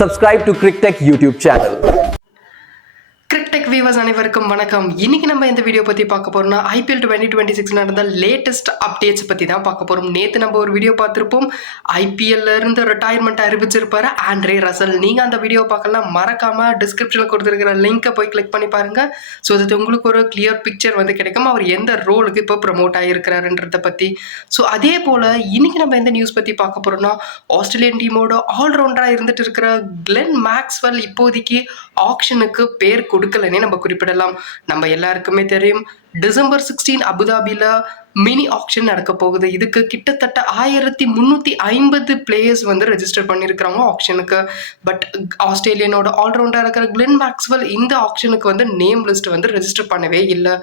Subscribe to CrickTech YouTube channel. CrickTech viewers அனைவருக்கும் வணக்கம். இன்னைக்கு நம்ம இந்த வீடியோ பற்றி பார்க்க போறோம்னா ஐபிஎல் 2026 நடந்த லேட்டஸ்ட் அப்டேட்ஸ் பற்றி தான் பார்க்க போகிறோம். நேற்று நம்ம ஒரு வீடியோ பார்த்துருப்போம். ஐபிஎல்ல இருந்து ரிட்டையர்மெண்ட் அறிவிச்சிருப்பாரு ஆண்ட்ரே ரசல். நீங்கள் அந்த வீடியோ பார்க்கலாம், மறக்காம டிஸ்கிரிப்ஷனில் கொடுத்துருக்கிற லிங்கை போய் கிளிக் பண்ணி பாருங்க. ஸோ அது உங்களுக்கு ஒரு கிளியர் பிக்சர் வந்து கிடைக்கும், அவர் எந்த ரோலுக்கு இப்போ ப்ரமோட் ஆகியிருக்கிறாருன்றத பற்றி. ஸோ அதே போல் இன்னைக்கு நம்ம எந்த நியூஸ் பற்றி பார்க்க போகிறோம்னா, ஆஸ்திரேலியன் டீமோட ஆல்ரவுண்டராக இருந்துட்டு இருக்கிற கிளென் மேக்ஸ்வெல் இப்போதைக்கு ஆக்ஷனுக்கு பேர் கொடுக்கலனே நம்ம குறிப்பிடலாம். நம்ம எல்லாருக்குமே தெரியும், டிசம்பர் 16 அபுதாபில மினி ஆக்ஷன் நடக்க போகுது. இதுக்கு கிட்டத்தட்ட 1350 பிளேயர்ஸ் வந்து ரெஜிஸ்டர் பண்ணியிருக்கிறாங்க ஆக்ஷனுக்கு. பட் ஆஸ்திரேலியனோட ஆல்ரவுண்டர் இருக்கிற கிளென் மேக்ஸ்வெல் இந்த ஆக்ஷனுக்கு வந்து நேம் லிஸ்ட் வந்து ரெஜிஸ்டர் பண்ணவே இல்லை.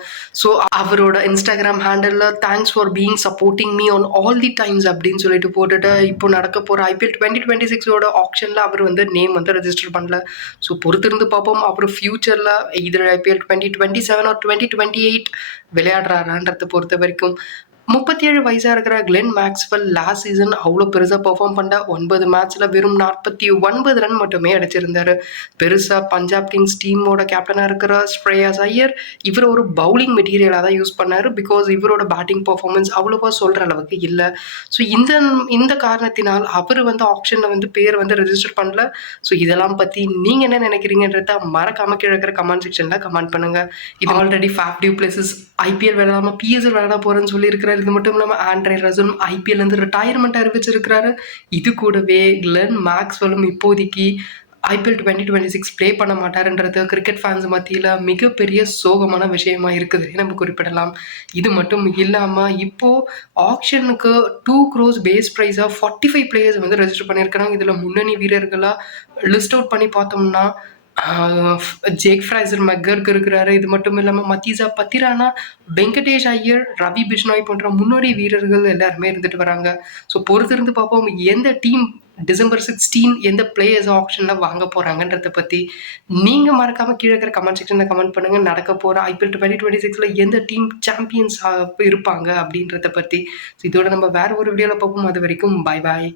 ஸோ அவரோட இன்ஸ்டாகிராம் ஹேண்டலில் thanks for being supporting me on all the times அப்படின்னு சொல்லிட்டு போட்டுட்டு இப்போ நடக்க போகிற ஐபிஎல் 2026 ஆக்ஷனில் அவர் வந்து நேம் வந்து ரெஜிஸ்டர் பண்ணல. ஸோ பொறுத்திருந்து பார்ப்போம், அவர் ஃபியூச்சரில் இதர் ஐபிஎல் 2027 or 2028 விளையாடுறாரான்றதை பொறுத்த வரைக்கும். 37 வயசா இருக்கிற கிளென் மேக்ஸ்வெல் லாஸ்ட் சீசன் அவ்வளோ பெருசாக பெர்ஃபார்ம் பண்ண 9 மேட்ச்ல வெறும் 49 ரன் மட்டுமே அடிச்சிருந்தாரு. பெருசா பஞ்சாப் கிங்ஸ் டீமோட கேப்டனாக இருக்கிற ஸ்ரேயாஸ் ஐயர் இவர் ஒரு பவுலிங் மெட்டீரியலாக தான் யூஸ் பண்ணாரு. பிகாஸ் இவரோட பேட்டிங் பர்ஃபார்மன்ஸ் அவ்வளோவா சொல்ற அளவுக்கு இல்லை. ஸோ இந்த காரணத்தினால் அவர் வந்து ஆப்ஷனில் வந்து பேர் வந்து ரெஜிஸ்டர் பண்ணல. ஸோ இதெல்லாம் பற்றி நீங்கள் என்ன நினைக்கிறீங்கன்றத மறக்காம கீழே இருக்கிற கமெண்ட் செக்ஷனில் கமெண்ட் பண்ணுங்க. இது already Faf du Plessis IPL விளையாடாமல் பிஎஸ்எல் விளையாட போறேன்னு சொல்லியிருக்கிறார். இது மட்டும் இல்லாமல் ஆண்ட்ரே ரசல் ஐபிஎல் வந்து ரிட்டையர்மெண்ட் அறிவிச்சிருக்கிறாரு. இது கூடவே கிளென் மேக்ஸ்வெலும் இப்போதைக்கு ஐபிஎல் 2026 ப்ளே பண்ண மாட்டாருன்றது கிரிக்கெட் ஃபேன்ஸ் மத்தியில் மிகப்பெரிய சோகமான விஷயமா இருக்குது நம்ம குறிப்பிடலாம். இது மட்டும் இல்லாமல் இப்போ ஆக்ஷனுக்கு 2 crores பேஸ் ப்ரைஸாக 45 பிளேயர்ஸ் வந்து ரெஜிஸ்டர் பண்ணியிருக்கிறாங்க. இதில் முன்னணி வீரர்களாக லிஸ்ட் அவுட் பண்ணி பார்த்தோம்னா ஜேக் ஃப்ரைசர் மெக்கர்க் இருக்கிறாரு. இது மட்டும் இல்லாமல் மத்தீசா பத்திரானா, வெங்கடேஷ் ஐயர், ரவி பிஷ்னாய் போன்ற முன்னோடி வீரர்கள் எல்லாருமே இருந்துட்டு வராங்க. ஸோ பொறுத்திருந்து பார்ப்போம் எந்த டீம் டிசம்பர் 16 எந்த பிளேயர்ஸ் ஆப்ஷனில் வாங்க போகிறாங்கன்றத பற்றி. நீங்கள் மறக்காமல் கீழே இருக்கிற கமெண்ட் செக்ஷனில் கமெண்ட் பண்ணுங்கள். நடக்க போகிற ஐபிஎல் 2026 எந்த டீம் சாம்பியன்ஸ் இருப்பாங்க அப்படின்றத பற்றி. இதோட நம்ம வேறு ஒரு வீடியோவில் பார்ப்போம். அது வரைக்கும் பாய் பாய்.